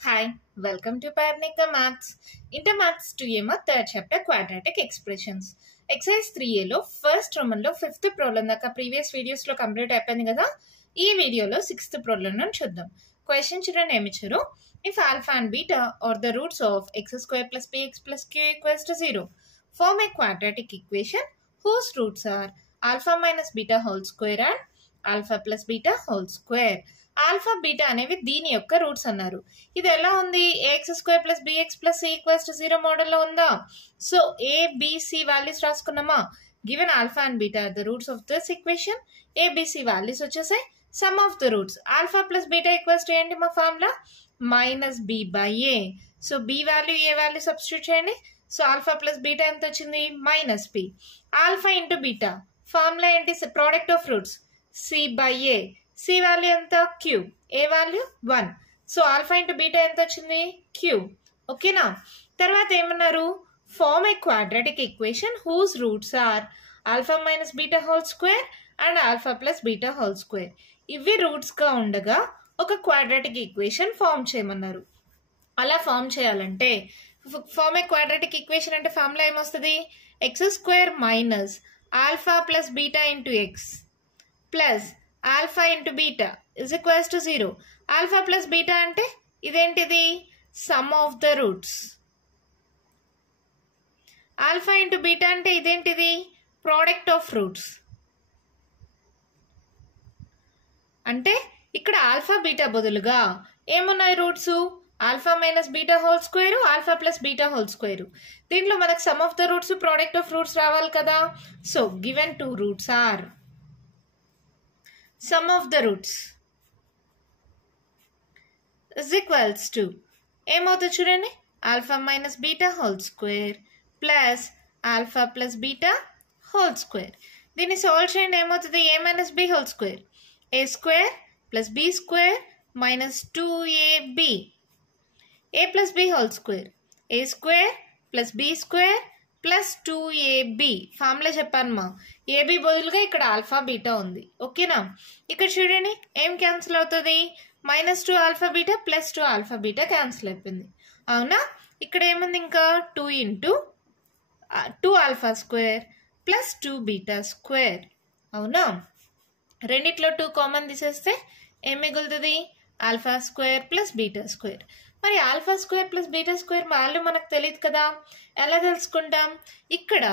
Hi, welcome to Parnika Maths. Inter Maths 2 third chapter quadratic expressions. Exercise 3 లో first Roman లో 5th problem దాకా previous videos లో complete అయిపోయింది కదా. ఈ వీడియోలో 6th ప్రాబ్లం ను చూద్దాం. క్వశ్చన్ చూడండి ఏమి ఇచ్చారు. If alpha and beta are the roots of x² + px + q = 0 form a quadratic equation whose roots are alpha minus beta whole square and alpha plus beta whole square. Alpha beta అనేవి దీని యొక్క roots అన్నారు. ఇది ఎలా ఉంది? ax² + bx + c = 0 మోడల్లో ఉందా? So abc values రాసుకున్నామా? Given alpha and beta are the roots of this equation. abc values వచ్చేసాయి. Sum of the roots alpha plus beta equals to ఏంటి మా formula? -b/a. So b value a value substitute చేయండి. So alpha plus beta ఎంత వచ్చింది? -p. Alpha into beta formula ఏంటి? Product of roots c/a. c value ఎంత? q. a value 1. So alpha into beta ఎంత వచ్చింది? q. ఓకేనా? తర్వాత ఏమన్నారు? Form a quadratic equation whose roots are alpha minus beta whole square and alpha plus beta whole square. ఇవి రూట్స్గా ఉండగా ఒక క్వాడ్రాటిక్ ఈక్వేషన్ ఫార్మ్ చేయమన్నారు. అలా ఫార్మ్ చేయాలంటే ఫార్మ్ ఏ క్వాడ్రాటిక్ ఈక్వేషన్ అంటే ఫార్ములా ఏమొస్తుంది? x² minus alpha plus beta into X plus alpha into beta is equals to 0. Alpha plus beta అంటే ఇదేంటిది? Some of the roots. Alpha into beta అంటే ఇదేంటిది? Product of roots. అంటే ఇక్కడ alpha beta బదులుగా ఏమున్నాయి roots? Alpha minus beta whole square, alpha plus beta whole square. దీంట్లో మనకు some of the roots, product of roots రావాలి కదా. So given 2 roots are sum of the roots is equals to ఏమవుతుంది చూడండి? Alpha minus beta whole square plus alpha plus beta whole square. దీన్ని solve చేయండి. ఏమవుతుంది? a minus b whole square. a² plus b² minus 2ab. a plus b whole square. a² plus b² plus 2ab. Formula చెప్పాను మా. AB బదులుగా ఇక్కడ alpha beta ఉంది. ఓకేనా? ఇక్కడ చూడండి ఏం క్యాన్సిల్ అవుతుంది? -2 alpha beta plus 2 alpha beta cancel అయిపోయింది. అవునా? ఇక్కడ ఏముంది ఇంకా? 2 into 2 alpha square plus 2 beta square. అవునా? రెండిట్లో 2 కామన్ తీసేస్తే ఏం మిగులుతుంది? Alpha square plus beta square. మరి alpha square plus beta square value మనకు తెలియదు కదా. ఎలా తెలుసుకుంటాం? ఇక్కడ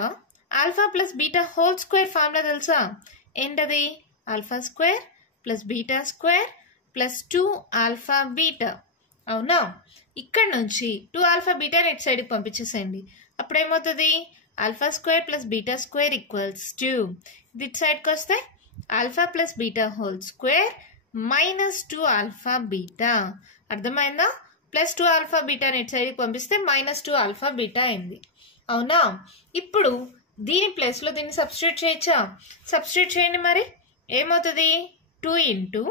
alpha plus beta whole square formula తెలుసా? ఏంటది? Alpha square plus beta square plus 2 alpha beta. అవునా? ఇక్కడ నుంచి 2 ఆల్ఫా బీటాని ఇటు సైడ్కి పంపించేసేయండి. అప్పుడు ఏమవుతుంది? Alpha square plus beta square equals 2. ఇది ఇటు సైడ్కి వస్తే alpha plus beta whole square minus 2 alpha beta. అర్థమైందా? ప్లస్ 2 ఆల్ఫా బీటాని ఇటు సైడ్కి పంపిస్తే -2 ఆల్ఫా బీటా అయింది. అవునా? ఇప్పుడు దీని ప్లేస్లో దీన్ని సబ్స్టిట్యూట్ చేయొచ్చా? సబ్స్టిట్యూట్ చేయండి. మరి ఏమవుతుంది? 2 into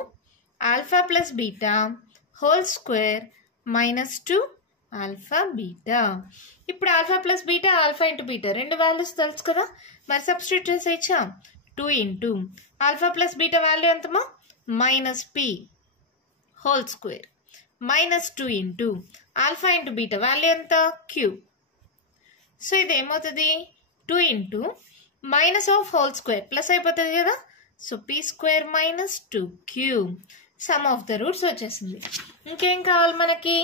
alpha plus beta whole square minus 2 alpha beta. ఇప్పుడు alpha plus beta, alpha into beta రెండు వాల్యూస్ తెలుసు కదా. మరి సబ్స్టిట్యూట్ చేసేయచ్చా? 2 into alpha plus beta value ఎంతమా? -p whole square minus 2 into alpha into beta value ఎంత? q. So ఇది ఏమవుతుంది? 2 into minus of whole square plus అయిపోతుంది కదా. So p² minus 2q. Sum of the roots వచ్చేసింది. ఇంకేం కావాలి మనకి?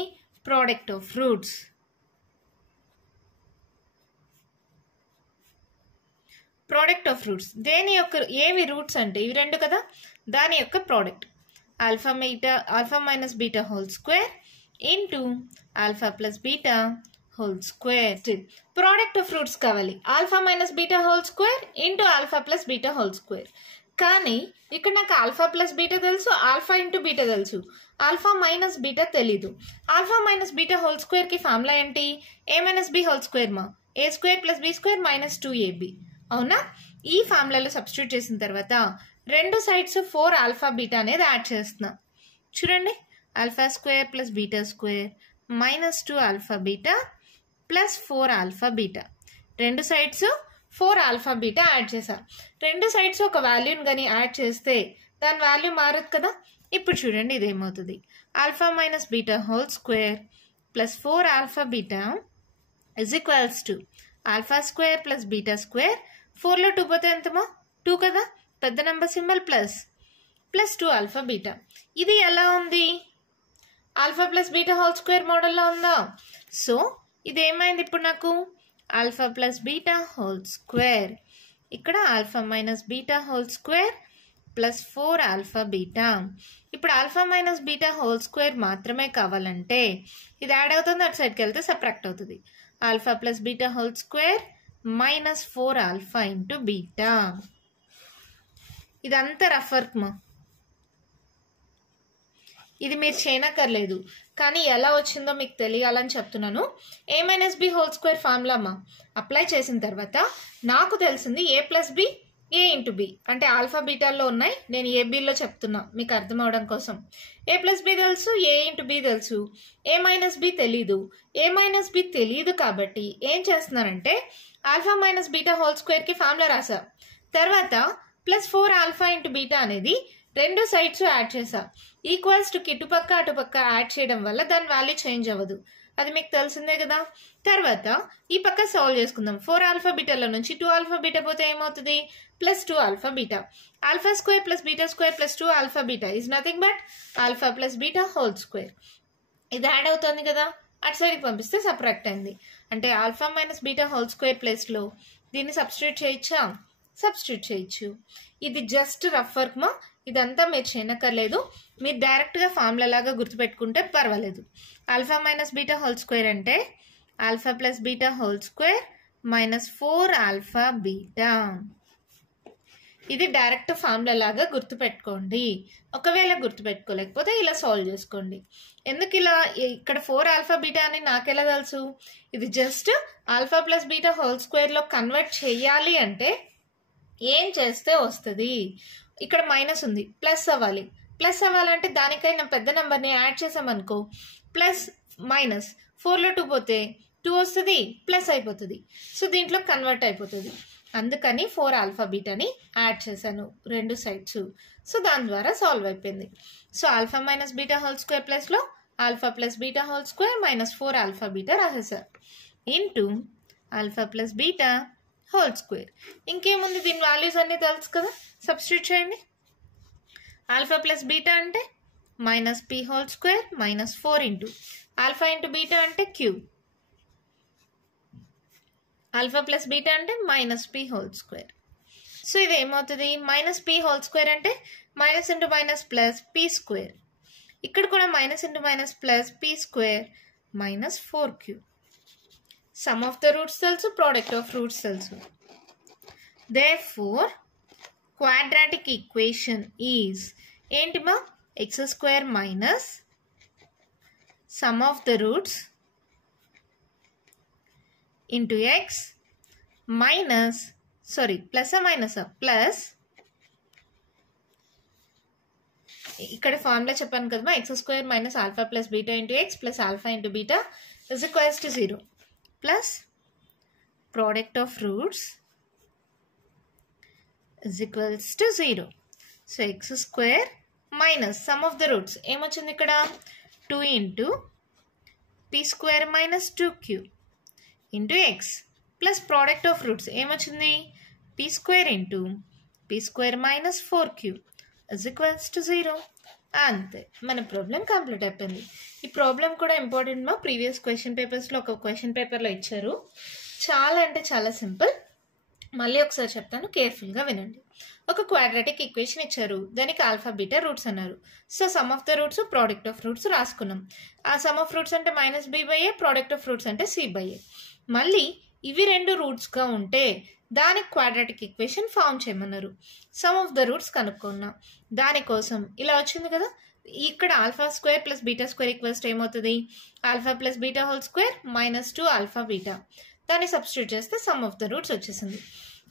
Product of roots. Product of roots దేని యొక్క ఏవి రూట్స్ అంటే ఇవి రెండు కదా. దాని యొక్క product alpha minus beta whole square into alpha plus beta whole square. Product of roots కావాలి. Alpha minus beta whole square into alpha plus beta whole square. కానీ ఇక్కడ నాకు ఆల్ఫా ప్లస్ బీటా తెలుసు, ఆల్ఫా ఇంటూ బీటా తెలుసు, alpha minus beta తెలీదు. Alpha minus beta whole స్క్వేర్కి formula ఏంటి? a minus b whole square మా. a² plus b² minus 2ab. అవునా? ఈ ఫార్ములాలో సబ్స్టిట్యూట్ చేసిన తర్వాత రెండు సైడ్స్ 4 ఆల్ఫా బీటా అనేది యాడ్ చేస్తున్నా. చూడండి alpha square plus beta square minus 2 alpha beta plus 4 alpha beta. రెండు సైడ్స్ 4 ఆల్ఫా బీటా యాడ్ చేసా. రెండు సైడ్స్ ఒక వాల్యూని కానీ యాడ్ చేస్తే దాని వాల్యూ మారదు కదా. ఇప్పుడు చూడండి ఇదేమవుతుంది? alpha minus beta whole square plus 4 alpha beta is equals to alpha square plus beta square. 4లో 2 పోతే ఎంతమా 2 కదా, పెద్ద number symbol plus 2 alpha beta. ఇది ఎలా ఉంది? Alpha plus beta whole square మోడల్లో ఉందా? సో ఇది ఏమైంది ఇప్పుడు నాకు? Alpha plus beta whole square. ఇక్కడ alpha minus beta whole square plus 4 alpha beta. ఇప్పుడు alpha minus beta whole square మాత్రమే కావాలంటే ఇది యాడ్ అవుతుంది, అటు సైడ్కి వెళ్తే సబ్ట్రాక్ట్ అవుతుంది. Alpha plus beta whole square minus 4 alpha into beta. ఇదంతా రఫ్ వర్క్ మా, ఇది మీరు చేయనక్కర్లేదు, కానీ ఎలా వచ్చిందో మీకు తెలియాలని చెప్తున్నాను. A minus B whole square formula అమ్మా అప్లై చేసిన తర్వాత నాకు తెలిసింది A plus B A into B, అంటే ఆల్ఫా బీటాల్లో ఉన్నాయి, నేను ఏ బిలో చెప్తున్నా మీకు అర్థం అవడం కోసం. ఏ ప్లస్ బి తెలుసు, ఏ ఇంటూ బి తెలుసు, ఏ మైనస్ బి తెలీదు. ఏ మైనస్ బి తెలీదు కాబట్టి ఏం చేస్తున్నారంటే ఆల్ఫా మైనస్ బీటా హోల్ స్క్వేర్కి ఫార్ములా రాసా, తర్వాత ప్లస్ 4 ఆల్ఫా ఇంటూ బీటా అనేది రెండు సైడ్స్ యాడ్ చేసా. ఈక్వల్స్ టు ఇటుపక్క అటుపక్క యాడ్ చేయడం వల్ల దాని వాల్యూ చేంజ్ అవ్వదు, అది మీకు తెలిసిందే కదా. తర్వాత ఈ పక్క సాల్వ్ చేసుకుందాం. 4 ఆల్ఫా బీటాలో నుంచి 2 ఆల్ఫా బీటా పోతే ఏమవుతుంది? Plus 2 alpha beta. Alpha square plus beta square plus 2 alpha beta is nothing but alpha plus beta whole square. ఇది యాడ్ అవుతుంది కదా, అటు సైడ్కి పంపిస్తే సబ్ట్రాక్ట్ అయింది. అంటే alpha minus beta whole square ప్లేస్లో దీన్ని సబ్స్టిట్యూట్ చేయొచ్చా? సబ్స్టిట్యూట్ చేయొచ్చు. ఇది జస్ట్ రఫ్ వర్క్ మా, ఇదంతా మీరు చేయనక్కర్లేదు, మీరు డైరెక్ట్గా ఫార్ములా లాగా గుర్తుపెట్టుకుంటే పర్వాలేదు. Alpha minus beta whole square అంటే alpha plus beta whole square minus 4 alpha beta. ఇది డైరెక్ట్ ఫార్ములా లాగా గుర్తుపెట్టుకోండి. ఒకవేళ గుర్తుపెట్టుకోలేకపోతే ఇలా సాల్వ్ చేసుకోండి. ఎందుకు ఇలా ఇక్కడ 4 ఆల్ఫా బీటా అని నాకెలా తెలుసు? ఇది just alpha plus beta whole స్క్వేర్లో కన్వర్ట్ చేయాలి అంటే ఏం చేస్తే వస్తుంది? ఇక్కడ మైనస్ ఉంది, ప్లస్ అవ్వాలి. ప్లస్ అవ్వాలంటే దానికైనా పెద్ద నెంబర్ని యాడ్ చేసామనుకో, ప్లస్ మైనస్ 4లో 2 పోతే 2 వస్తుంది, ప్లస్ అయిపోతుంది. సో దీంట్లో కన్వర్ట్ అయిపోతుంది. అందుకని 4 ఆల్ఫా బీటాని యాడ్ చేశాను రెండు సైడ్స్. సో దాని ద్వారా సాల్వ్ అయిపోయింది. So alpha minus beta whole square ప్లస్లో alpha plus beta whole square minus 4 alpha beta రాసేసారు into alpha plus beta whole square. ఇంకేముంది, దీని వాల్యూస్ అన్నీ తెలుసు కదా, సబ్స్టిట్యూట్ చేయండి. ఆల్ఫా ప్లస్ బీటా అంటే minus P whole square minus 4 into alpha into beta అంటే క్యూ. ఆల్ఫా ప్లస్ బీటా అంటే minus P whole square. So ఇది ఏమవుతుంది? మైనస్ పీ హోల్ స్క్వేర్ అంటే minus into minus plus P square. ఇక్కడ కూడా minus into minus plus P square minus 4q. Some of the roots తెలుసు, product of roots తెలుసు. Therefore, quadratic equation is ఏంటి మా? X square minus sum of the roots into X minus plus minus plus, ఇక్కడ formula చెప్పాను కదా, X square minus alpha plus beta into X plus alpha into beta is equals to 0 plus product of roots is equals to 0. So x square minus sum of the roots ఏమొచ్చింది ఇక్కడ? 2 into p square minus 2q into x plus product of roots ఏమొచ్చింది? p square into p square minus 4q is equals to 0. అంతే, మన problem complete అయిపోయింది. ఈ problem కూడా important మా, previous question పేపర్స్లో ఒక క్వశ్చన్ పేపర్లో ఇచ్చారు. చాలా అంటే చాలా సింపుల్. మళ్ళీ ఒకసారి చెప్తాను, కేర్ఫుల్గా వినండి. ఒక క్వాడ్రాటిక్ ఈక్వేషన్ ఇచ్చారు, దానికి ఆల్ఫా బీటా రూట్స్ అన్నారు. So sum of the roots, product of roots రాసుకున్నాం. ఆ సమ్ ఆఫ్ రూట్స్ అంటే minus B by A, product of roots అంటే సి బై ఏ. మళ్ళీ ఇవి రెండు రూట్స్గా ఉంటే దానికి క్వాడ్రాటిక్ ఈక్వేషన్ ఫామ్ చేయమన్నారు. సమ్ ఆఫ్ ద రూట్స్ కనుక్కున్నాం. దానికోసం ఇలా వచ్చింది కదా, ఇక్కడ alpha square plus beta square equals ఏమవుతుంది? Alpha plus beta whole square minus 2 alpha beta. దాన్ని సబ్స్టిట్యూట్ చేస్తే సమ్ ఆఫ్ ద రూట్స్ వచ్చేసింది.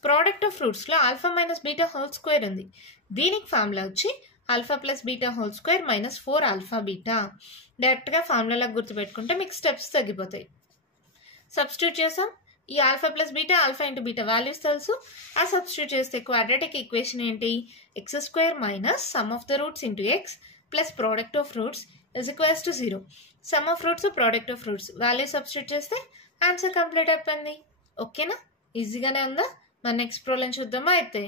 ప్రోడక్ట్ ఆఫ్ రూట్స్లో alpha minus beta whole square ఉంది, దీనికి ఫార్ములా వచ్చి alpha plus beta whole square minus 4 alpha beta. డైరెక్ట్గా ఫార్ములాగా గుర్తుపెట్టుకుంటే మీకు స్టెప్స్ తగ్గిపోతాయి. సబ్స్టిట్యూట్ చేసాం, ఈ alpha plus beta alpha into beta values తెలుసు, ఆ సబ్స్టిట్యూట్ చేస్తే క్వాడ్రాటిక్ ఈక్వేషన్ ఏంటి? X square minus sum of the roots into X plus product of roots is equals to 0. Sum of roots product of roots value substitute చేస్తే answer complete అయిపోయింది. ఓకేనా, ఈజీగానే ఉందా? మన నెక్స్ట్ ప్రాబ్లం చూద్దామా అయితే.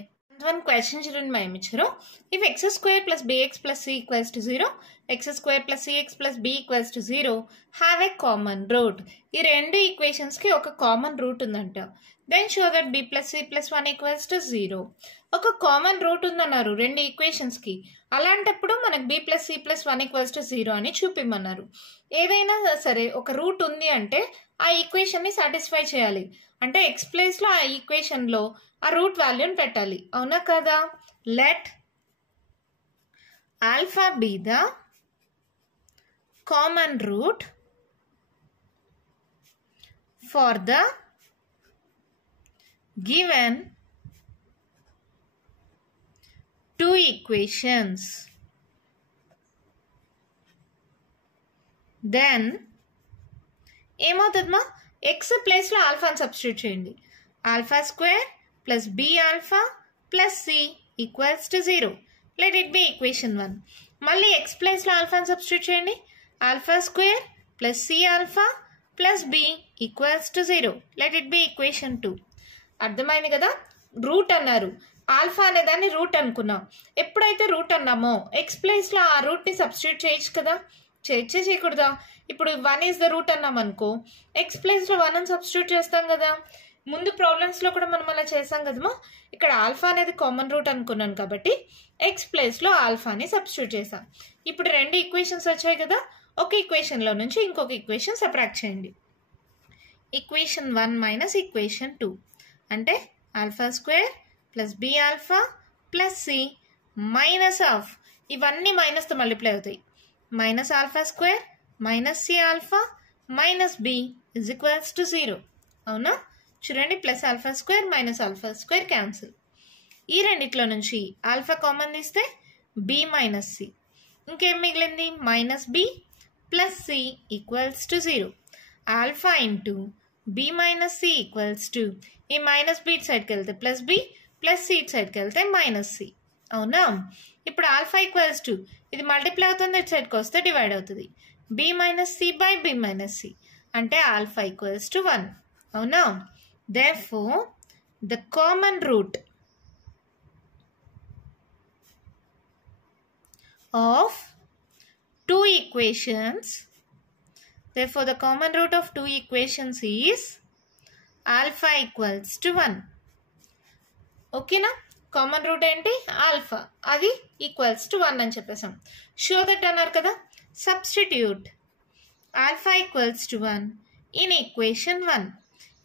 వన్ క్వశ్చన్ చూడండి, మేము ఇచ్చారు. If x square plus bx plus C equals to 0, x square plus c x plus B equals to 0 have a common root. ఈ రెండు ఈక్వేషన్స్కి ఒక కామన్ రూట్ ఉందంట. Then show that b plus c plus 1 equals to 0. ఒక common root ఉందన్నారు రెండు ఈక్వేషన్స్కి. అలాంటప్పుడు మనకు b plus c plus 1 equals to 0 అని చూపిమన్నారు. ఏదైనా సరే ఒక రూట్ ఉంది అంటే ఆ ఈక్వేషన్ని సాటిస్ఫై చేయాలి. అంటే ఎక్స్ ప్లేస్లో ఆ ఈక్వేషన్లో ఆ రూట్ వాల్యూని పెట్టాలి. అవునా కదా? Let alpha be the common root for the given two equations. Then ఏమవుతుందమ్మా, ఎక్స్ ప్లేస్లో ఆల్ఫాని సబ్స్టిట్యూట్ చేయండి. Alpha square plus B alpha plus C equals to 0. Let it be equation 1. మళ్ళీ ఎక్స్ ప్లేస్లో ఆల్ఫాని సబ్స్టిట్యూట్ చేయండి. Alpha square plus C alpha plus B equals to 0. Let it be equation 2. అర్థమైంది కదా? రూట్ అన్నారు, ఆల్ఫా అనే దాన్ని రూట్ అనుకున్నాం. ఎప్పుడైతే రూట్ అన్నామో ఎక్స్ ప్లేస్లో ఆ రూట్ని సబ్స్టిట్యూట్ చేయొచ్చు కదా, చేయకూడదా? ఇప్పుడు 1 ఈజ్ ద రూట్ అన్నాం అనుకో, ఎక్స్ ప్లేస్లో 1 అని సబ్స్టిట్యూట్ చేస్తాం కదా. ముందు ప్రాబ్లమ్స్లో కూడా మనం అలా చేసాం కదమ్మా. ఇక్కడ ఆల్ఫా అనేది కామన్ రూట్ అనుకున్నాను కాబట్టి ఎక్స్ ప్లేస్లో ఆల్ఫాని సబ్స్టిట్యూట్ చేసాం. ఇప్పుడు రెండు ఈక్వేషన్స్ వచ్చాయి కదా, ఒక ఈక్వేషన్లో నుంచి ఇంకొక ఈక్వేషన్ సబ్ట్రాక్ట్ చేయండి. ఈక్వేషన్ 1 మైనస్ ఈక్వేషన్ 2 అంటే alpha square plus B alpha plus c minus of, ఇవన్నీ మైనస్తో మల్టిప్లై అవుతాయి. Minus alpha square minus c alpha minus B is equals to 0. అవునా? చూడండి, plus alpha square minus alpha square cancel. ఈ రెండిట్లో నుంచి alpha common తీస్తే బి మైనస్ సి, ఇంకేం మిగిలింది? Minus b plus C equals to 0. Alpha into b minus C equals to, ఈ minus B ఇటు సైడ్కి వెళ్తే ప్లస్ బి ప్లస్ సి ఇటు సైడ్కి వెళ్తే మైనస్ సి. అవునా? ఇప్పుడు ఆల్ఫా ఈక్వల్స్ టు, ఇది మల్టిప్లై అవుతుంది, ఇటు సైడ్కి వస్తే డివైడ్ అవుతుంది. B minus c by b minus c అంటే ఆల్ఫా ఈక్వల్స్ టు 1. అవునా? Therefore, the common root of two equations, therefore the common root of two equations is alpha equals to 1. ఓకేనా? Common root ఏంటి? Alpha, అది equals to 1 అని చెప్పేసాం. Show that అన్నారు కదా. Substitute alpha equals to 1 in equation 1.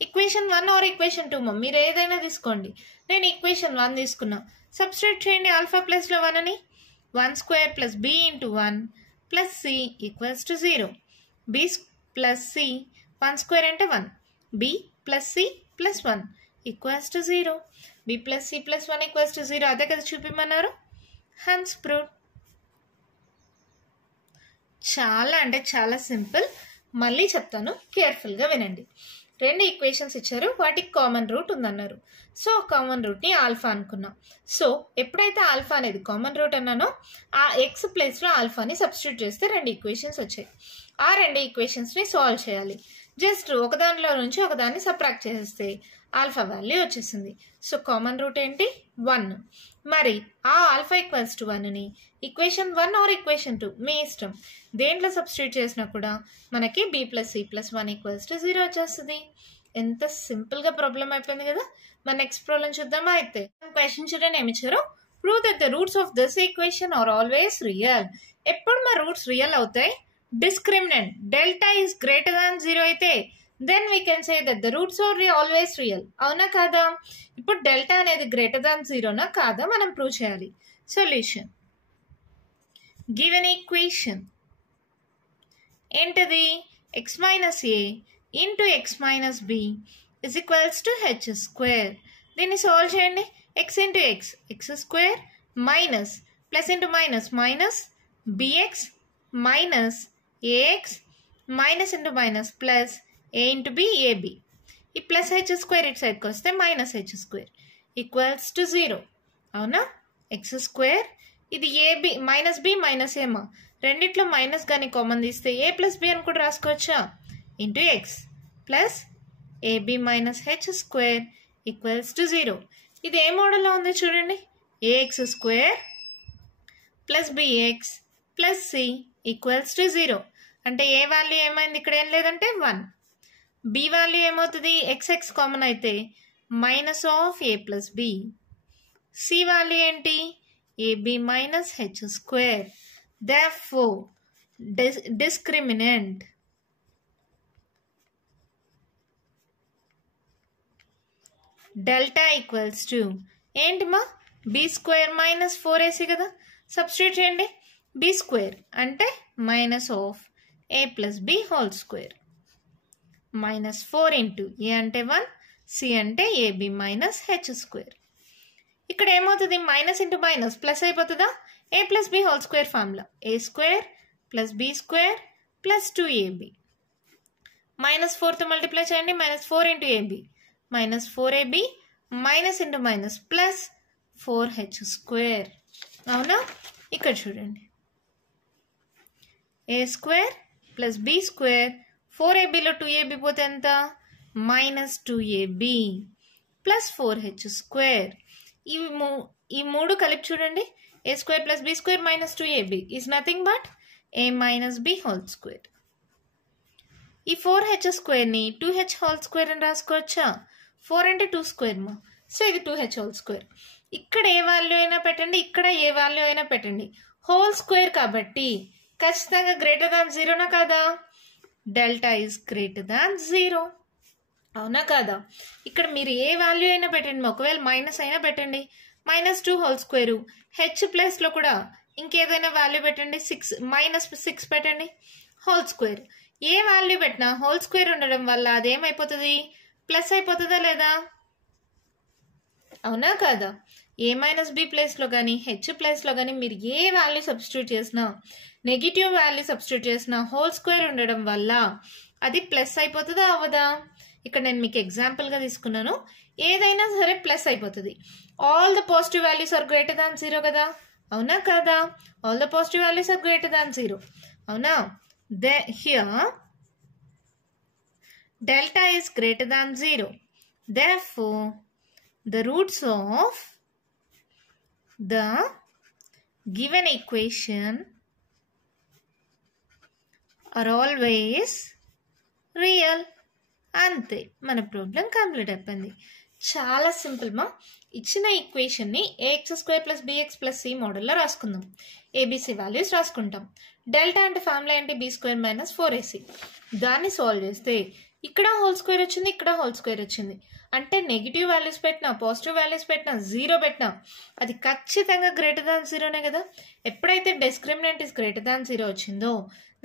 Equation 1 or equation 2 మీరు ఏదైనా తీసుకోండి. నేను ఈక్వేషన్ 1 తీసుకున్నా. సబ్స్టిట్యూట్ చేయండి ఆల్ఫా ప్లస్లో 1 అని. 1 square plus b into 1 plus C equals to 0. B plus c, 1 square అంటే 1, b plus c plus 1 equals to 0. B plus c plus 1 equals to 0. అదే కదా చూపిమన్నారు. Hans prove. చాలా అంటే చాలా సింపుల్. మళ్ళీ చెప్తాను, కేర్ఫుల్గా వినండి. రెండు ఈక్వేషన్స్ ఇచ్చారు, వాటికి కామన్ రూట్ ఉందన్నారు. సో కామన్ రూట్ని ఆల్ఫా అనుకున్నాం. సో ఎప్పుడైతే ఆల్ఫా అనేది కామన్ రూట్ అన్నానో ఆ ఎక్స్ ప్లేస్లో ఆల్ఫాని సబ్స్టిట్యూట్ చేస్తే రెండు ఈక్వేషన్స్ వచ్చాయి. ఆ రెండు ఈక్వేషన్స్ని సాల్వ్ చేయాలి. జస్ట్ ఒకదానిలో నుంచి ఒకదాన్ని సబ్ట్రాక్ట్ చేసేస్తే ఆల్ఫా వాల్యూ వచ్చేసింది. సో కామన్ రూట్ ఏంటి? 1. మరి ఆ ఆల్ఫా ఈక్వల్స్ టు 1ని ఈక్వేషన్ 1 ఆర్ ఈక్వేషన్ 2 మీ ఇష్టం, దేంట్లో సబ్స్టిట్యూట్ చేసినా కూడా మనకి b plus c plus 1 equals to 0 వచ్చేస్తుంది. ఎంత సింపుల్గా ప్రాబ్లం అయిపోయింది కదా. మన నెక్స్ట్ ప్రాబ్లం చూద్దామా అయితే. క్వశ్చన్ చూడండి, ఏమి ఇచ్చారు. Prove that the roots of this equation are always real. ఎప్పుడు మా రూట్స్ రియల్ అవుతాయి? Discriminant delta is greater than 0 అయితే then we can say that the roots are always real. అవునా కాదా? ఇప్పుడు డెల్టా అనేది గ్రేటర్ దాన్ 0నా కాదా మనం ప్రూవ్ చేయాలి. సొల్యూషన్, గివెన్ ఈక్వేషన్ ఏంటది? X minus A into X minus B is equals to H square. దీన్ని సాల్వ్ చేయండి. X into X, X square minus plus into minus minus BX minus AX minus into minus plus A into B AB. ఈ plus H square ఇటు సైడ్కి వస్తే minus H square equals to 0. అవునా? X square, ఇది AB minus B minus ఏమా రెండిట్లో minus కానీ common తీస్తే ఏ ప్లస్ బి అని కూడా రాసుకోవచ్చా into X plus AB minus H square equals to 0. ఇది ఏ మోడల్లో ఉంది చూడండి. AX square plus bx plus C equals to 0. అంటే ఏ వాల్యూ ఏమైంది ఇక్కడ ఏం లేదంటే 1. బి వాల్యూ ఏమవుతుంది ఎక్స్ కామన్ అయితే minus of A plus B. C value ఏంటి AB minus H square. Therefore, discriminant delta equals to ఏంటి మా బి స్క్వేర్ మైనస్ 4ac కదా. సబ్స్టిట్యూట్ చేయండి. బి స్క్వేర్ అంటే minus of A plus B whole square minus 4 into A అంటే 1 C అంటే AB minus H square. ఇక్కడ ఏమవుతుంది minus into minus plus అయిపోతుందా A plus B whole square formula A square plus B square plus 2ab minus 4తో multiply చేయండి minus 4 into AB minus 4ab minus into minus plus 4h square. అవునా ఇక్కడ చూడండి A square plus B square 4abలో 2ab పోతే ఎంత minus 2ab plus 4h square. ఈ మూడు కలిపి చూడండి a square plus b square minus 2ab is nothing but a minus b whole square. ఈ 4h square ని 2h whole square అని రాసుకోవచ్చా 4 అంటే 2 స్క్వేర్ మా సో ఇది 2h whole square. ఇక్కడ ఏ వాల్యూ అయినా పెట్టండి ఇక్కడ ఏ వాల్యూ అయినా పెట్టండి హోల్ స్క్వేర్ కాబట్టి ఖచ్చితంగా గ్రేటర్ దాన్ 0నా కాదా డెల్టా ఈజ్ గ్రేటర్ దాన్ 0 అవునా కాదా. ఇక్కడ మీరు ఏ వాల్యూ అయినా పెట్టండి ఒకవేళ మైనస్ అయినా పెట్టండి మైనస్ 2 హోల్ స్క్వేర్ హెచ్ ప్లస్లో కూడా ఇంకేదైనా వాల్యూ పెట్టండి మైనస్ 6 పెట్టండి హోల్ స్క్వేర్. ఏ వాల్యూ పెట్టినా హోల్ స్క్వేర్ ఉండడం వల్ల అదేమైపోతుంది ప్లస్ అయిపోతుందా లేదా అవునా కాదా. ఏ మైనస్ బి ప్లేస్లో కానీ హెచ్ ప్లేస్లో కానీ మీరు ఏ వాల్యూ సబ్స్టిట్యూట్ చేసినా నెగిటివ్ వాల్యూ సబ్స్టిట్యూట్ చేసినా హోల్ స్క్వేర్ ఉండడం వల్ల అది ప్లస్ అయిపోతుందా అవ్వదా. ఇక్కడ నేను మీకు ఎగ్జాంపుల్గా తీసుకున్నాను ఏదైనా సరే ప్లస్ అయిపోతుంది. All the positive values are greater than 0 కదా అవునా కదా. All the positive values are greater than 0 అవునా. Here delta is greater than 0. Therefore, the roots of the given equation are always real. అంతే మన ప్రాబ్లం కంప్లీట్ అయిపోయింది. చాలా simple మా. ఇచ్చిన ఈక్వేషన్ని a x square plus bx plus c మోడల్లో రాసుకుందాం. ఏబిసి వాల్యూస్ రాసుకుంటాం. డెల్టా అంటే ఫార్ములా ఏంటి బి స్క్వేర్ మైనస్ 4ac. దాన్ని సాల్వ్ చేస్తే ఇక్కడ హోల్ స్క్వేర్ వచ్చింది ఇక్కడ హోల్ స్క్వేర్ వచ్చింది అంటే నెగిటివ్ వాల్యూస్ పెట్టినా పాజిటివ్ వాల్యూస్ పెట్టినా 0 పెట్టినా అది ఖచ్చితంగా గ్రేటర్ దాన్ 0నే కదా. ఎప్పుడైతే డిస్క్రిమినెంట్ ఇస్ గ్రేటర్ దాన్ 0 వచ్చిందో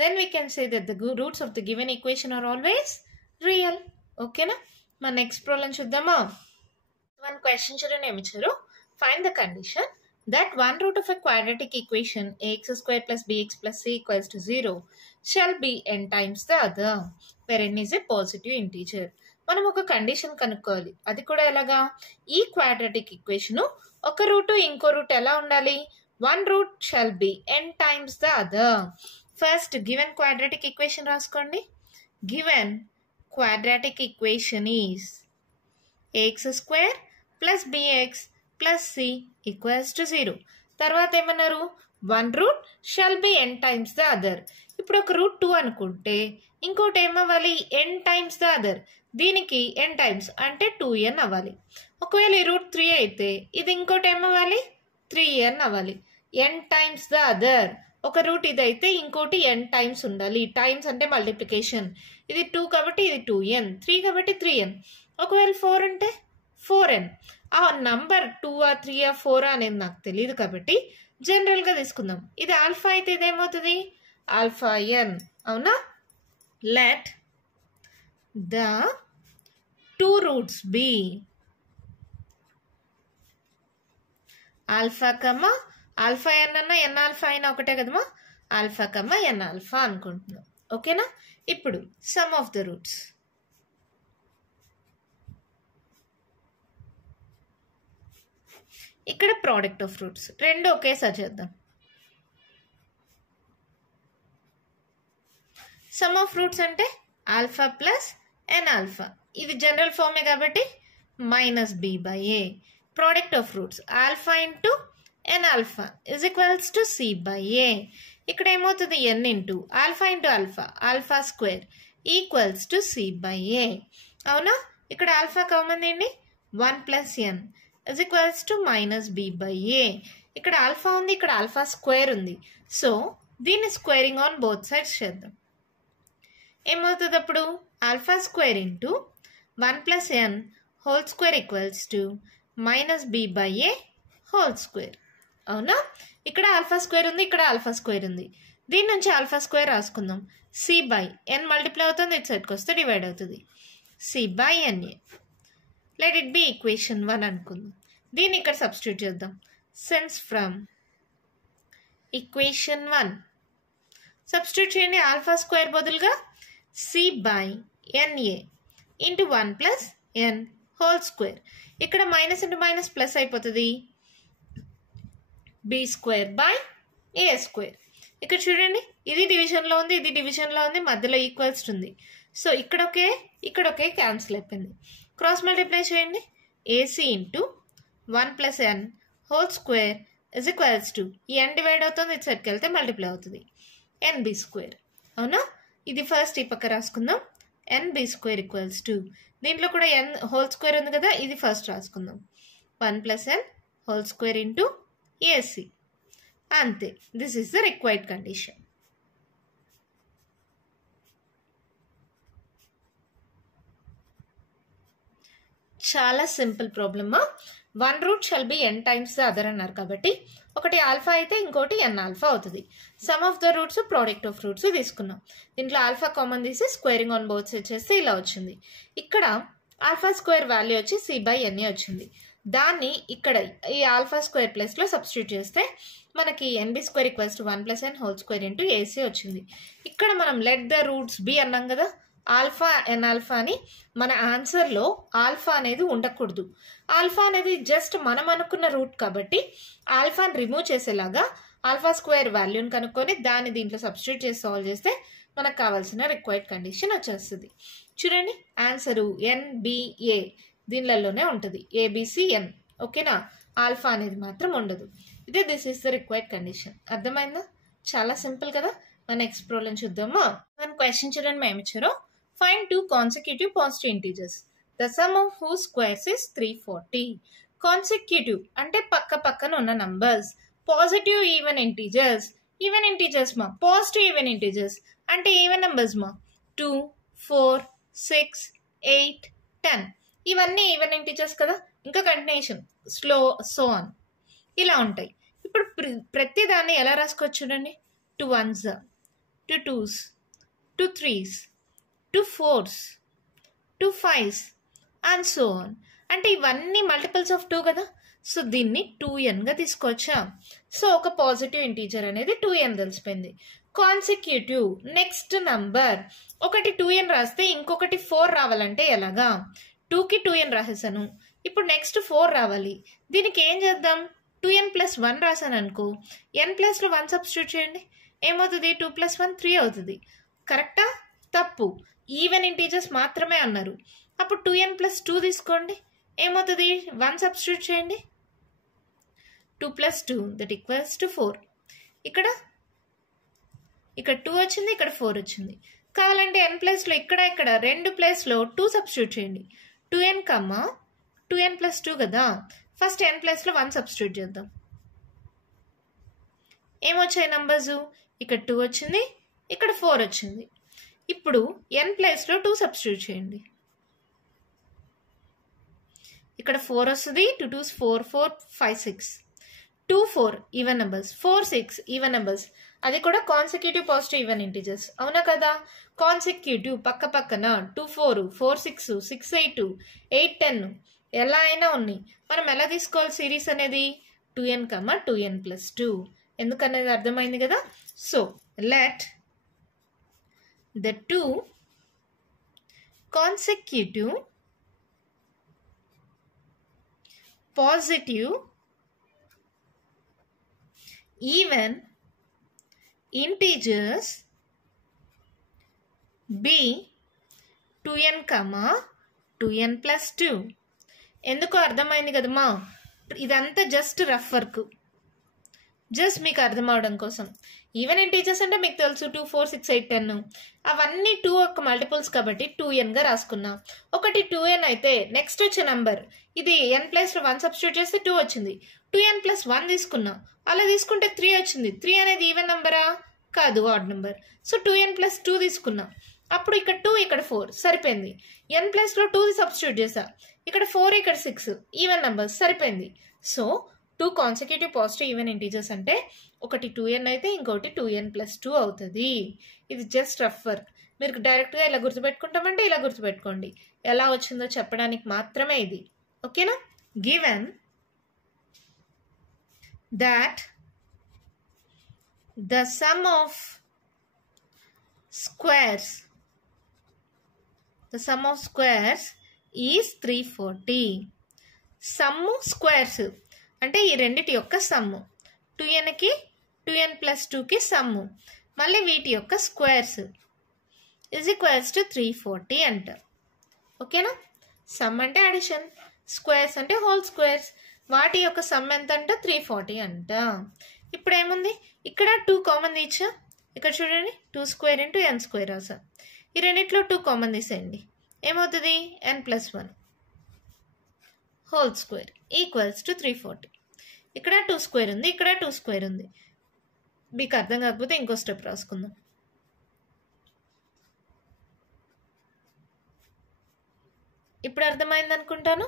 then we can say that the roots of the given equation are always real. ఓకేనా. మన నెక్స్ట్ ప్రాబ్లం చూద్దామా. వన్ క్వశ్చన్ చూడండి ఏమి ఇచ్చారు. Find the condition that one root of a quadratic equation a x square plus bx plus C equals to 0 shall be n times the other where n is a positive integer. మనం ఒక condition కనుక్కోవాలి. అది కూడా ఎలాగా ఈ quadratic equation ఒక route ఇంకో root ఎలా ఉండాలి one root shall be n times the other. First given quadratic equation రాసుకోండి. Given quadratic equation is ax square plus bx plus c equals to 0. తర్వాత ఏమన్నారు one root shall be n times the other. ఇప్పుడు ఒక route 2 అనుకుంటే ఇంకోటి ఏమవ్వాలి n times the other. దీనికి n times అంటే 2n అవ్వాలి. ఒకవేళ ఈ రూట్ 3 అయితే ఇది ఇంకోటి ఏమవ్వాలి 3n అవ్వాలి. n టైమ్స్ ద అదర్ ఒక రూట్ ఇదైతే ఇంకోటి n టైమ్స్ ఉండాలి. టైమ్స్ అంటే మల్టిప్లికేషన్. ఇది 2 కాబట్టి ఇది 2n 3 కాబట్టి 3n. ఒకవేళ 4 అంటే 4n. ఆ నంబర్ 2 3 4 అనేది నాకు తెలియదు కాబట్టి జనరల్గా తీసుకుందాం. ఇది ఆల్ఫా అయితే ఇదేమవుతుంది ఆల్ఫా n అవునా. Let the 2 roots be alpha comma alpha n అన్న ఎన్ ఆల్ఫా అయినా ఒకటే కదమ్మా ఆల్ఫా కమ్మా ఎన్ ఆల్ఫా అనుకుంటున్నాం. ఓకేనా. ఇప్పుడు సమ్ ఆఫ్ ద రూట్స్ ఇక్కడ ప్రోడక్ట్ ఆఫ్ రూట్స్ రెండు ఒకేసారి చేద్దాం. సమ్ ఆఫ్ రూట్స్ అంటే ఆల్ఫా ప్లస్ ఎన్ ఆల్ఫా, ఇది జనరల్ ఫార్మే కాబట్టి minus B by A. Product of roots alpha into n alpha is equals to c by a. ఇక్కడ ఏమవుతుంది n into alpha into alpha, alpha square equals to c by a. అవునా, ఇక్కడ alpha common ఏంటి 1 plus n is equals to minus B by a. ఇక్కడ alpha ఉంది, ఇక్కడ alpha square ఉంది. So దీన్ని స్క్వేరింగ్ ఆన్ బోత్ సైడ్స్ చేద్దాం. ఏమవుతుంది అప్పుడు alpha square into 1 plus n whole square equals to minus B by a whole square. అవునా, ఇక్కడ ఆల్ఫా స్క్వేర్ ఉంది, ఇక్కడ ఆల్ఫా స్క్వేర్ ఉంది. దీని నుంచి ఆల్ఫా స్క్వేర్ రాసుకుందాం. సి బై ఎన్ మల్టిప్లై అవుతుంది, ఇటు సైడ్కి వస్తే డివైడ్ అవుతుంది. C by n a. Let it be equation 1 అనుకుందాం. దీన్ని ఇక్కడ సబ్స్టిట్యూట్ చేద్దాం. సెన్స్ ఫ్రమ్ ఈక్వేషన్ 1 సబ్స్టిట్యూట్ చేయండి. ఆల్ఫా స్క్వేర్ బదులుగా c by n a into 1 plus n whole square. ఇక్కడ మైనస్ ఇంటూ మైనస్ ప్లస్ అయిపోతుంది. B square by a square. ఇక్కడ చూడండి, ఇది డివిజన్లో ఉంది, ఇది డివిజన్లో ఉంది, మధ్యలో ఈక్వల్స్ ఉంది. సో ఇక్కడ ఒకే క్యాన్సిల్ అయిపోయింది. క్రాస్ మల్టిప్లై చేయండి. A c into 1 plus n whole square is equals to, ఈ ఎన్ డివైడ్ అవుతుంది, ఇటు సైడ్కి వెళ్తే మల్టిప్లై అవుతుంది, ఎన్బి స్క్వేర్. అవునా, ఇది ఫస్ట్ ఈ పక్క రాసుకుందాం. ఎన్బి స్క్వేర్ ఈక్వల్స్ టు, దీంట్లో కూడా ఎన్ హోల్ స్క్వేర్ ఉంది కదా, ఇది ఫస్ట్ రాసుకుందాం. 1 plus n whole square into a c. అంతే, this is the required condition. చాలా సింపుల్ ప్రాబ్లమా. 1 root shall be n times the other అన్నారు కాబట్టి ఒకటి ఆల్ఫా అయితే ఇంకోటి n ఆల్ఫా అవుతుంది. Sum of the roots product of roots తీసుకున్నాం. దీంట్లో ఆల్ఫా కామన్ తీసి స్క్వేరింగ్ ఆన్ బోత్ సైడ్స్ చేస్తే ఇలా వచ్చింది. ఇక్కడ ఆల్ఫా స్క్వేర్ వాల్యూ వచ్చి సి బై ఎన్ఏ వచ్చింది. దాన్ని ఇక్కడ ఈ ఆల్ఫా స్క్వేర్ ప్లేస్లో సబ్స్టిట్యూట్ చేస్తే మనకి n b square equals to 1 plus n whole square into a c వచ్చింది. ఇక్కడ మనం లెట్ ద రూట్స్ బి అన్నాం కదా, ఆల్ఫా ఎన్ ఆల్ఫా అని. మన ఆన్సర్లో ఆల్ఫా అనేది ఉండకూడదు. ఆల్ఫా అనేది జస్ట్ మనం అనుకున్న రూట్ కాబట్టి ఆల్ఫాని రిమూవ్ చేసేలాగా ఆల్ఫా స్క్వేర్ వాల్యూని కనుక్కొని దాన్ని దీంట్లో సబ్స్టిట్యూట్ చేసి సాల్వ్ చేస్తే మనకు కావాల్సిన రిక్వైర్డ్ కండిషన్ వచ్చేస్తుంది. చూడండి, ఆన్సరు ఎన్బిఏ దీనిలోనే ఉంటుంది, ఏబిసిఎన్. ఓకేనా, ఆల్ఫా అనేది మాత్రం ఉండదు. ఇదే this is the required condition. అర్థమైందా? చాలా సింపుల్ కదా. మన నెక్స్ట్ ప్రాబ్లం చూద్దామా. మన క్వశ్చన్ చూడండి, మేము ఇచ్చారో find 2 consecutive positive integers. The sum of whose squares is 340. Consecutive అంటే పక్క పక్కన ఉన్న numbers. Positive even integers. Even integers మా, పాజిటివ్ ఈవెన్ ఇంటీజర్స్ అంటే ఈవెన్ నంబర్స్ మా. 2, 4, 6, 8, 10 ఇవన్నీ ఈవెన్ ఇంటీజర్స్ కదా. ఇంకా కంటిన్యూషన్ సో ఆన్ ఇలా ఉంటాయి. ఇప్పుడు ప్రతి దాన్ని ఎలా రాసుకోవచ్చు చూడండి. 2 1s, 2 2s, 2 3s, 2 4s, 2 5s and so on. అంటే ఇవన్నీ మల్టిపుల్స్ ఆఫ్ 2 కదా. సో దీన్ని 2n తీసుకోవచ్చా. సో ఒక పాజిటివ్ ఇంటీజర్ అనేది 2n తెలిసిపోయింది. కాన్సిక్యూటివ్ నెక్స్ట్ నంబర్ ఒకటి 2n రాస్తే ఇంకొకటి 4 రావాలంటే ఎలాగా. 2కి 2n రాసేసాను, ఇప్పుడు నెక్స్ట్ 4 రావాలి. దీనికి ఏం చేద్దాం, 2n ప్లస్ 1 రాసాను అనుకో, n ప్లస్లో 1 సబ్స్టిట్యూట్ చేయండి. ఏమవుతుంది, 2 + 1 3 అవుతుంది. కరెక్టా తప్పు, ఈవెన్ ఇంటీజర్స్ మాత్రమే అన్నారు. అప్పుడు 2n + 2 తీసుకోండి. ఏమవుతుంది, 1 సబ్స్టిట్యూట్ చేయండి. 2 + 2 దట్ ఈక్వల్స్ టు 4. ఇక్కడ 2 వచ్చింది, ఇక్కడ 4 వచ్చింది. కావాలంటే n ప్లేస్లో ఇక్కడ రెండు ప్లేస్లో 2 సబ్స్టిట్యూట్ చేయండి. 2n, 2n + 2 కదా. ఫస్ట్ n ప్లేస్లో 1 సబ్స్టిట్యూట్ చేద్దాం. ఏమొచ్చాయి నంబర్స్, ఇక్కడ 2 వచ్చింది, ఇక్కడ 4 వచ్చింది. ఇప్పుడు n ప్లేస్లో 2 సబ్స్టిట్యూట్ చేయండి. ఇక్కడ 4 వస్తుంది, 2 2s 4, 4 5 6, 2 4 even numbers, 4 6 even numbers. అది కూడా కాన్సిక్యూటివ్ పాజిటివ్ ఈవెన్ ఇంటీజర్స్. అవునా కదా. కాన్సిక్యూటివ్ పక్క పక్కన 2 4, 4 6, 6 8, 8 10 ఎలా అయినా ఉన్నాయి. మనం ఎలా తీసుకోవాలి సిరీస్ అనేది, 2n, 2n + 2. ఎందుకనేది అర్థమైంది కదా. So let the 2 consecutive positive even integers be 2n, 2n plus 2. ఎందుకు అర్థమైంది కదమ్మా? ఇదంతా జస్ట్ రఫ్ వర్క్, జస్ట్ మీకు అర్థం అవడం కోసం. ఈవెన్ ఇంటీజర్స్ అంటే మీకు తెలుసు 2, 4, 6, 8, 10 అవన్నీ 2 యొక్క మల్టిపుల్స్ కాబట్టి 2nగా రాసుకున్నాం. ఒకటి 2n అయితే నెక్స్ట్ వచ్చే నంబర్ ఇది n ప్లేస్లో 1 సబ్స్టిట్యూట్ చేస్తే 2 వచ్చింది. 2n ప్లస్ 1 తీసుకున్నాం, అలా తీసుకుంటే 3 వచ్చింది. 3 అనేది ఈవెన్ నంబరా? కాదు, odd number. So 2n plus 2 తీసుకున్నాం. అప్పుడు ఇక్కడ 2 ఇక్కడ 4 సరిపోయింది. n ప్లేస్లో 2 సబ్స్టిట్యూట్ చేసా, ఇక్కడ 4 ఇక్కడ 6 ఈవెన్ నంబర్స్ సరిపోయింది. So 2 consecutive positive even integers అంటే ఒకటి 2n అయితే ఇంకొకటి 2n ప్లస్ 2 అవుతుంది. ఇది జస్ట్ రఫ్ వర్క్. మీరు డైరెక్ట్గా ఇలా గుర్తుపెట్టుకుంటామంటే ఇలా గుర్తుపెట్టుకోండి, ఎలా వచ్చిందో చెప్పడానికి మాత్రమే ఇది. ఓకేనా? Given that the sum of squares is 340. Sum squares అంటే ఈ రెండిటి యొక్క సమ్ము, 2nకి 2n ప్లస్ 2కి సమ్ము, మళ్ళీ వీటి యొక్క స్క్వేర్స్ ఈజ్ ఈక్వల్స్ టు 340 అంటారు. ఓకేనా? సమ్ అంటే అడిషన్, స్క్వేర్స్ అంటే హోల్ స్క్వేర్స్, వాటి యొక్క సమ్ ఎంత అంట? 340 అంట. ఇప్పుడు ఏముంది, ఇక్కడ 2 కామన్ తీచ్చా, ఇక్కడ చూడండి 2 స్క్వేర్ ఇంటూ n స్క్వేర్ రాసా. ఈ రెండిట్లో 2 కామన్ తీసేయండి, ఏమవుతుంది? n plus 1 whole square equals to 340. ఇక్కడ 2 స్క్వేర్ ఉంది, ఇక్కడ 2 స్క్వేర్ ఉంది. మీకు అర్థం కాకపోతే ఇంకో స్టెప్ రాసుకుందాం. ఇప్పుడు అర్థమైంది అనుకుంటాను.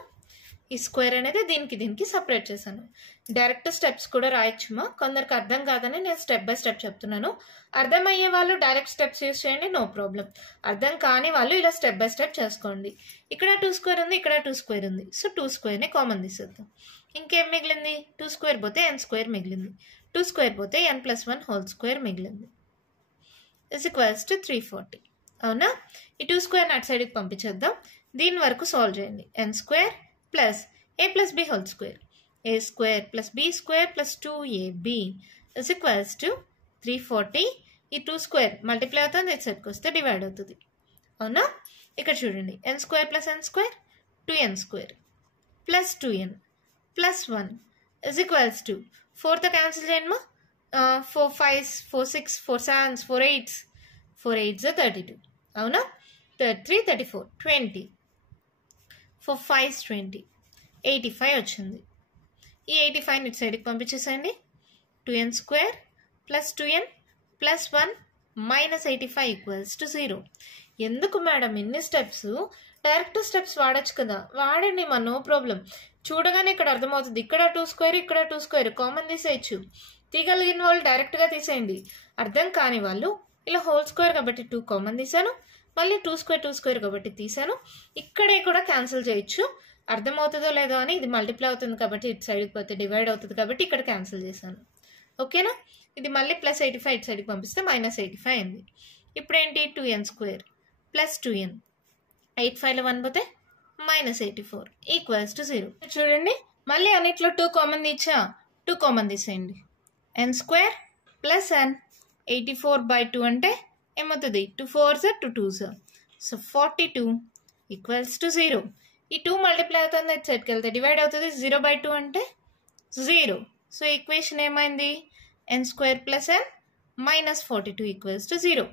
ఈ స్క్వేర్ అనేది దీనికి సపరేట్ చేశాను. డైరెక్ట్ స్టెప్స్ కూడా రాయొచ్చుమా, కొందరికి అర్థం కాదని నేను స్టెప్ బై స్టెప్ చెప్తున్నాను. అర్థమయ్యే వాళ్ళు డైరెక్ట్ స్టెప్స్ యూస్ చేయండి, నో ప్రాబ్లం. అర్థం కాని వాళ్ళు ఇలా స్టెప్ బై స్టెప్ చేసుకోండి. ఇక్కడ 2 స్క్వేర్ ఉంది, ఇక్కడ 2 స్క్వేర్ ఉంది. సో 2 స్క్వేర్ని కామన్ తీసేద్దాం. ఇంకేం మిగిలింది? 2 స్క్వేర్ పోతే n స్క్వేర్ మిగిలింది, 2 స్క్వేర్ పోతే n ప్లస్ 1 హోల్ స్క్వేర్ మిగిలింది. Is equals to 340. అవునా? ఈ 2 స్క్వేర్ అటు సైడ్కి పంపించేద్దాం. దీని వరకు సాల్వ్ చేయండి. n square plus a plus b whole square, a square plus b square plus 2ab is equals to 340. ఈ 2 స్క్వేర్ మల్టిప్లై అవుతుంది, ఇటు సైడ్కి వస్తే డివైడ్ అవుతుంది. అవునా? ఇక్కడ చూడండి, n square plus n square 2n square plus 2n plus 1 is equals to 4తో క్యాన్సిల్ చేయండి. 4 5s 4 6 4 7s 4 8s 4 8s 32. అవునా? 33 34 20 4 5s 20 85 వచ్చింది. ఈ 85 ఇటు సైడ్కి పంపించేసేయండి. 2n square plus 2n plus 1 minus 85 equals to 0. ఎందుకు మేడం ఇన్ని స్టెప్స్? డైరెక్ట్ స్టెప్స్ వాడచ్చు కదా, వాడండి మా, నో ప్రాబ్లం. చూడగానే ఇక్కడ అర్థమవుతుంది. ఇక్కడ 2 స్క్వేర్ ఇక్కడ 2 స్క్వేర్ కామన్ తీసేయచ్చు. తీయగలిగిన వాళ్ళు డైరెక్ట్గా తీసేయండి. అర్థం కాని వాళ్ళు ఇలా హోల్ స్క్వేర్ కాబట్టి 2 కామన్ తీసాను, మళ్ళీ 2 స్క్వేర్ కాబట్టి తీసాను. ఇక్కడే కూడా క్యాన్సిల్ చేయొచ్చు. అర్థమవుతుందో లేదో అని, ఇది మల్టిప్లై అవుతుంది కాబట్టి ఇటు సైడ్కి పోతే డివైడ్ అవుతుంది కాబట్టి ఇక్కడ క్యాన్సిల్ చేశాను. ఓకేనా? ఇది మళ్ళీ ప్లస్ 85 ఇటు సైడ్కి పంపిస్తే మైనస్ 85 అయింది. ఇప్పుడు ఏంటి? 2n స్క్వేర్ ప్లస్ 2n 85లో 1 పోతే మైనస్ 84 ఈక్వల్స్ టు 0. చూడండి, మళ్ళీ అన్నిట్లో 2 కామన్ తీచ్చా, 2 కామన్ తీసేయండి. n స్క్వేర్ ప్లస్ n 84/2 అంటే ఏమవుతుంది? 2 4s 2 2s. So 42 equals to 0. ఈ 2 మల్టిప్లై అవుతుంది, ఇటు సైడ్కి వెళ్తే డివైడ్ అవుతుంది. 0/2 అంటే 0. సో ఈక్వేషన్ ఏమైంది? n square plus n minus 42 equals to 0.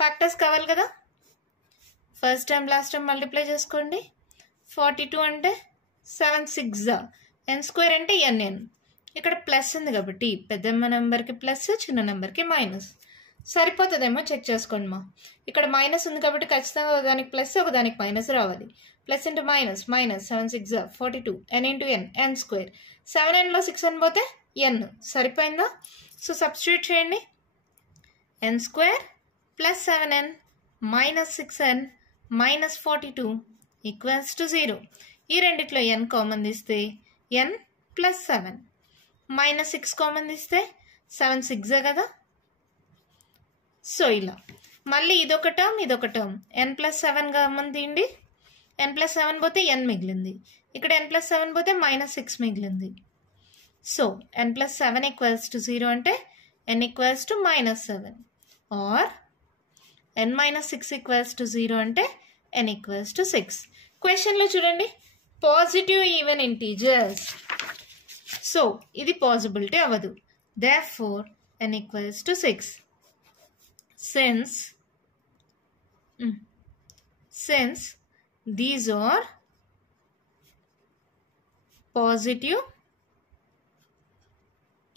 Factors కావాలి కదా, first time last time multiply చేసుకోండి. 42 అంటే 7 6 n స్క్వేర్ అంటే nn. ఇక్కడ ప్లస్ ఉంది కాబట్టి పెద్ద నెంబర్కి ప్లస్, చిన్న నెంబర్కి మైనస్. సరిపోతుందేమో చెక్ చేసుకోండి మా. ఇక్కడ మైనస్ ఉంది కాబట్టి ఖచ్చితంగా ఒకదానికి ప్లస్ ఒకదానికి మైనస్ రావాలి. Plus into minus minus 7 6 42 n into n n square. 7nలో 6n పోతే n. సరిపోయిందా? సో సబ్స్టిట్యూట్ చేయండి. n square plus 7n minus 6n minus 42 equals to 0. ఈ రెండిట్లో n కామన్ తీస్తే n ప్లస్ 7 మైనస్ 6 కామన్ తీస్తే 7 6 కదా. సో ఇలా మళ్ళీ ఇదొక టర్మ్ ఇదొక టర్మ్. n ప్లస్ 7 కామన్ తీయండి. n ప్లస్ 7 పోతే n మిగిలింది. ఇక్కడ n ప్లస్ 7 పోతే మైనస్ 6 మిగిలింది. So n plus 7 equals to 0 అంటే n equals to minus 7 or n minus 6 equals to 0 అంటే n equals to 6. క్వశ్చన్లో చూడండి, పాజిటివ్ ఈవెన్ ఇంటీజర్స్. సో ఇది పాసిబిలిటీ అవ్వదు. Therefore n equals to 6. Since these are positive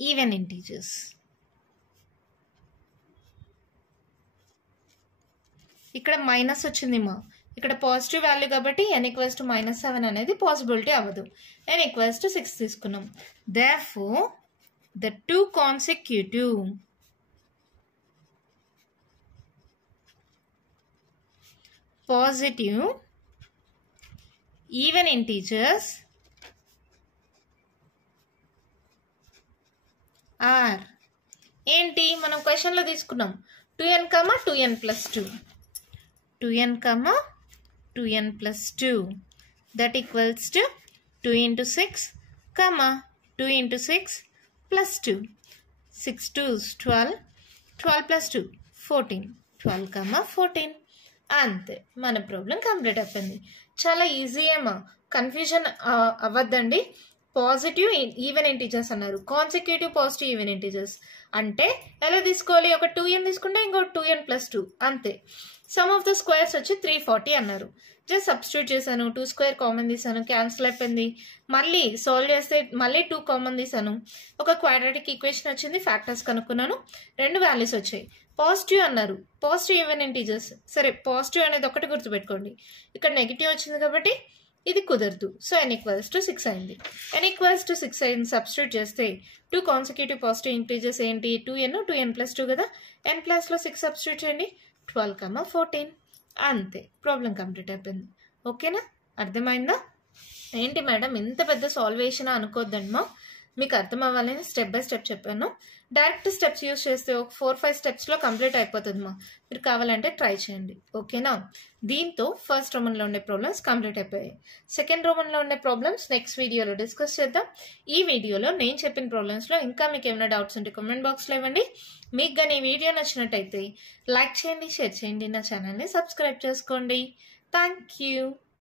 even integers. ఇక్కడ minus వచ్చిందిమా, ఇక్కడ positive value కాబట్టి n equals to -7 అనేది possibility అవ్వదు. n ఈక్వల్స్ టు 6 తీసుకున్నాం. Therefore the two consecutive positive even integers are ఏంటి మనం క్వశ్చన్లో తీసుకున్నాం 2n, 2n plus 2. 2n, 2n plus 2. That equals to 2 into 6, 2 into 6 plus 2. 6 2s 12. 12 plus 2 14. 12, 14. అంతే, మన ప్రాబ్లం కంప్లీట్ అయిపోయింది. చాలా ఈజీ ఏమా, కన్ఫ్యూజన్ అవ్వద్దండి. పాజిటివ్ ఈవెన్ ఇంటీజర్స్ అన్నారు, కాన్సిక్యూటివ్ పాజిటివ్ ఈవెన్ ఇంటీజర్స్ అంటే ఎలా తీసుకోవాలి, ఒక 2n తీసుకుంటే ఇంకో 2n plus 2 అంతే. సమ్ ఆఫ్ ద స్క్వేర్స్ వచ్చి 340 అన్నారు. జస్ట్ సబ్స్టిట్యూట్ చేశాను, 2 స్క్వేర్ కామన్ తీసాను, క్యాన్సిల్ అయిపోయింది. మళ్ళీ సాల్వ్ చేస్తే మళ్ళీ 2 కామన్ తీసాను, ఒక క్వాడ్రాటిక్ ఈక్వేషన్ వచ్చింది, ఫ్యాక్టర్స్ కనుక్కున్నాను, 2 వాల్యూస్ వచ్చాయి. పాజిటివ్ అన్నారు, పాజిటివ్ ఈవెన్ ఇంటీజర్స్. సరే పాజిటివ్ అనేది ఒకటి గుర్తుపెట్టుకోండి, ఇక్కడ నెగిటివ్ వచ్చింది కాబట్టి ఇది కుదరదు. సో n ఈక్వల్స్ టు 6 అయింది. n ఈక్వల్స్ టు 6 అయింది, సబ్స్టిట్యూట్ చేస్తే 2 కాన్సిక్యూటివ్ పాజిటివ్ ఇంటీజర్స్ ఏంటి, 2n, 2n plus 2 కదా, n ప్లస్లో 6 సబ్స్టిట్యూట్ చేయండి, 12, 14 అంతే, ప్రాబ్లం కంప్లీట్ అయిపోయింది. ఓకేనా, అర్థమైందా? ఏంటి మేడం ఇంత పెద్ద సాల్వేషన్ అనుకోద్దండి, మీకు అర్థం అవ్వాలని స్టెప్ బై స్టెప్ చెప్పాను. డైరెక్ట్ స్టెప్స్ యూజ్ చేస్తే ఒక 4-5 స్టెప్స్లో కంప్లీట్ అయిపోతుంది మీరు కావాలంటే ట్రై చేయండి. ఓకేనా, దీంతో ఫస్ట్ రోమన్లో ఉండే ప్రాబ్లమ్స్ కంప్లీట్ అయిపోయాయి. సెకండ్ రోమన్లో ఉండే ప్రాబ్లమ్స్ నెక్స్ట్ వీడియోలో డిస్కస్ చేద్దాం. ఈ వీడియోలో నేను చెప్పిన ప్రాబ్లమ్స్లో ఇంకా మీకు ఏమైనా డౌట్స్ ఉంటే కామెంట్ బాక్స్లో ఇవ్వండి. మీకు కానీ ఈ వీడియో నచ్చినట్టయితే లైక్ చేయండి, షేర్ చేయండి, నా ఛానల్ని సబ్స్క్రైబ్ చేసుకోండి. Thank you.